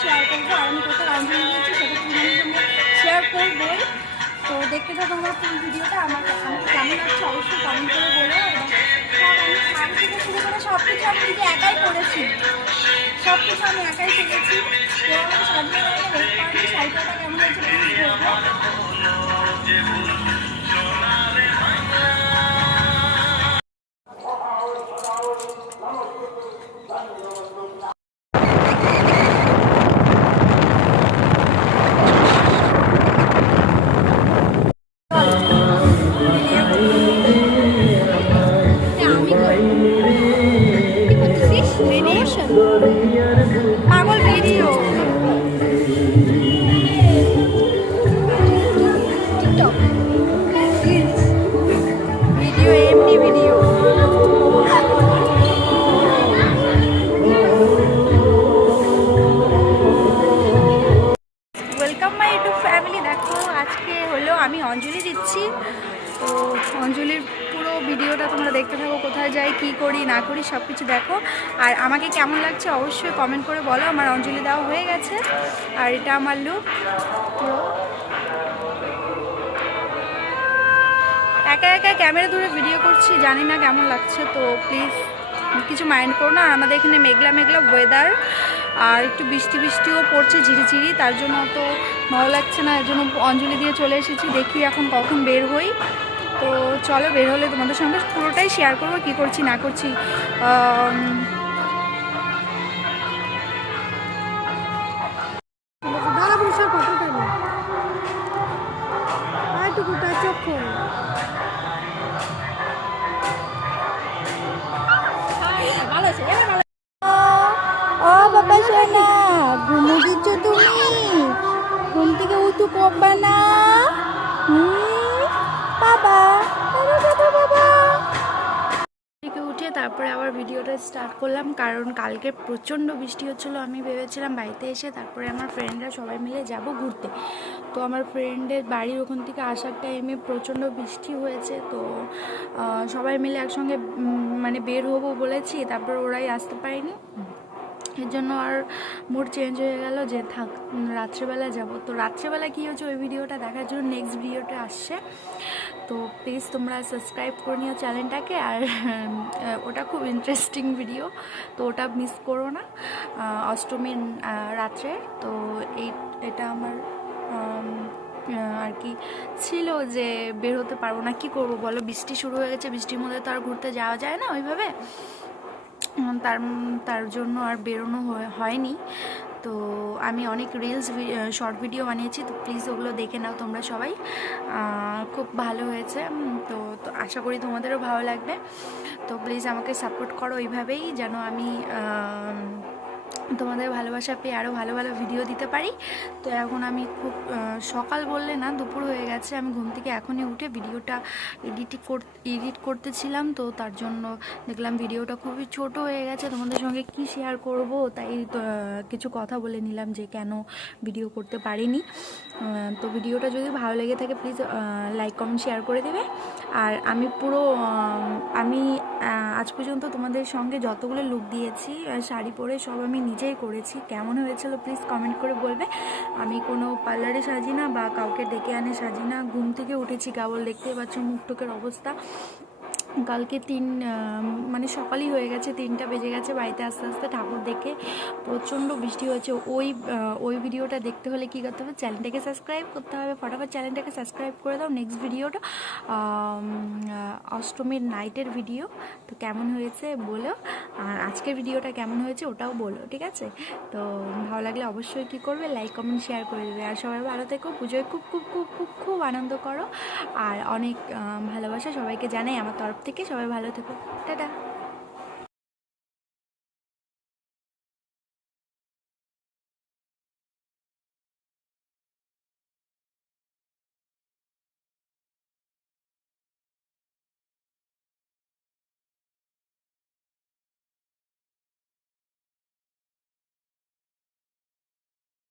Share করব আর আমি কোথাও অঞ্জলি দিয়েছি সেটা তোমাদের সঙ্গে শেয়ার করবোই তো দেখতে থাকো আমার ফুল ভিডিওটা, আমার আমাকে কেমন লাগছে অবশ্যই কমেন্ট করে বলো এবং সব আমি শাড়ি থেকে শুরু করে সব কিছু আমি নিজে একাই করেছি। সব কিছু আমি একাই শিখেছি। তো সব দেয় শাড়িটা কেমন হয়েছে বলব পাগল ভিডিও। ভিডিও, এমনি video. Welcome my YouTube family দেখো, আজকে হলো আমি অঞ্জলি দিচ্ছি। তো অঞ্জলির ভিডিওটা তোমরা দেখতে থাকো, কোথায় যাই, কি করি, না করি সব কিছু দেখো। আর আমাকে কেমন লাগছে অবশ্যই কমেন্ট করে বলো, আমার অঞ্জলি দেওয়া হয়ে গেছে। আর এটা আমার লুক একা একা ক্যামেরা ধরে ভিডিও করছি, জানি না কেমন লাগছে, তো প্লিজ কিছু মাইন্ড করো না। আর আমাদের এখানে মেঘলা মেঘলা ওয়েদার আর একটু বৃষ্টি, বৃষ্টিও পড়ছে ঝিরিঝিরি তার জন্য অত ভালো লাগছে না, এর জন্য অঞ্জলি দিয়ে চলে এসেছি। দেখি এখন কখন বের হই। তো চলো বের হলে তোমাদের সঙ্গে পুরোটাই শেয়ার করব কী করছি না করছি তারপরে আবার ভিডিওটা স্টার্ট করলাম, কারণ কালকে প্রচণ্ড বৃষ্টি হচ্ছিল, আমি ভেবেছিলাম বাড়িতে এসে তারপরে আমার ফ্রেন্ডরা সবাই মিলে যাব ঘুরতে। তো আমার ফ্রেন্ডের বাড়ির ওখান থেকে আসার টাইমে প্রচণ্ড বৃষ্টি হয়েছে, তো সবাই মিলে একসঙ্গে মানে বের হব বলেছি, তারপর ওরাই আসতে পারেনি। এর জন্য আর মুড চেঞ্জ হয়ে গেল যে থাক রাত্রেবেলা যাব। তো রাত্রেবেলা কী হচ্ছে ওই ভিডিওটা দেখার জন্য নেক্সট ভিডিওটা আসছে। তো প্লিজ তোমরা সাবস্ক্রাইব করে নিও চ্যানেলটাকে আর ওটা খুব ইন্টারেস্টিং ভিডিও তো ওটা মিস করো না। অষ্টমীর রাত্রে। তো এই, এটা আমার আর কি ছিল যে বের হতে পারব না। কি করব বলো? বৃষ্টি শুরু হয়ে গেছে, বৃষ্টির মধ্যে তো আর ঘুরতে যাওয়া যায় না ওইভাবে। তার তার জন্য আর বেরোনো হয়নি। তো আমি অনেক রিলস শর্ট ভিডিও বানিয়েছি তো প্লিজ ওগুলো দেখে নাও তোমরা সবাই। খুব ভালো হয়েছে তো তো আশা করি তোমাদেরও ভালো লাগবে। তো প্লিজ আমাকে সাপোর্ট করো এইভাবেই যেন আমি আম, তোমাদের ভালোবাসা পেয়ে আরও ভালো ভালো ভিডিও দিতে পারি। তো এখন আমি খুব সকাল বললে না, দুপুর হয়ে গেছে। আমি ঘুম থেকে এখনই উঠে ভিডিওটা এডিট কর এডিট করতেছিলাম। তো তার জন্য দেখলাম ভিডিওটা খুবই ছোট হয়ে গেছে। তোমাদের সঙ্গে কি শেয়ার করব? তাই কিছু কথা বলে নিলাম যে কেন ভিডিও করতে পারিনি। তো ভিডিওটা যদি ভালো লেগে থাকে প্লিজ লাইক কমেন্ট শেয়ার করে দেবে। আর আমি পুরো আমি আজ পর্যন্ত তোমাদের সঙ্গে যতগুলো লুক দিয়েছি শাড়ি পরে সব আমি নিজেই করেছি। কেমন হয়েছিল প্লিজ কমেন্ট করে বলবে। আমি কোনো পার্লারে সাজি না বা কাউকে ডেকে আনে সাজি না। ঘুম থেকে উঠেছি কেবল দেখতেই পাচ্ছ মুখ টুকের অবস্থা। কালকে তিন মানে সকালই হয়ে গেছে, তিনটা বেজে গেছে বাড়িতে আস্তে আস্তে ঠাকুর দেখে। প্রচণ্ড বৃষ্টি হয়েছে। ওই ওই ভিডিওটা দেখতে হলে কী করতে হবে? চ্যানেলটাকে সাবস্ক্রাইব করতে হবে। ফটাফট চ্যানেলটাকে সাবস্ক্রাইব করে দাও। নেক্সট ভিডিওটা অষ্টমীর নাইটের ভিডিও। তো কেমন হয়েছে বলো। আর আজকের ভিডিওটা কেমন হয়েছে ওটাও বলো, ঠিক আছে? তো ভালো লাগলে অবশ্যই কী করবে? লাইক কমেন্ট শেয়ার করে দেবে। আর সবাই ভালো থেকো। পুজোয় খুব খুব খুব খুব খুব আনন্দ করো। আর অনেক ভালোবাসা সবাইকে জানাই। আমার তরফ থেকে সবাই ভালো থেকো। টাটা।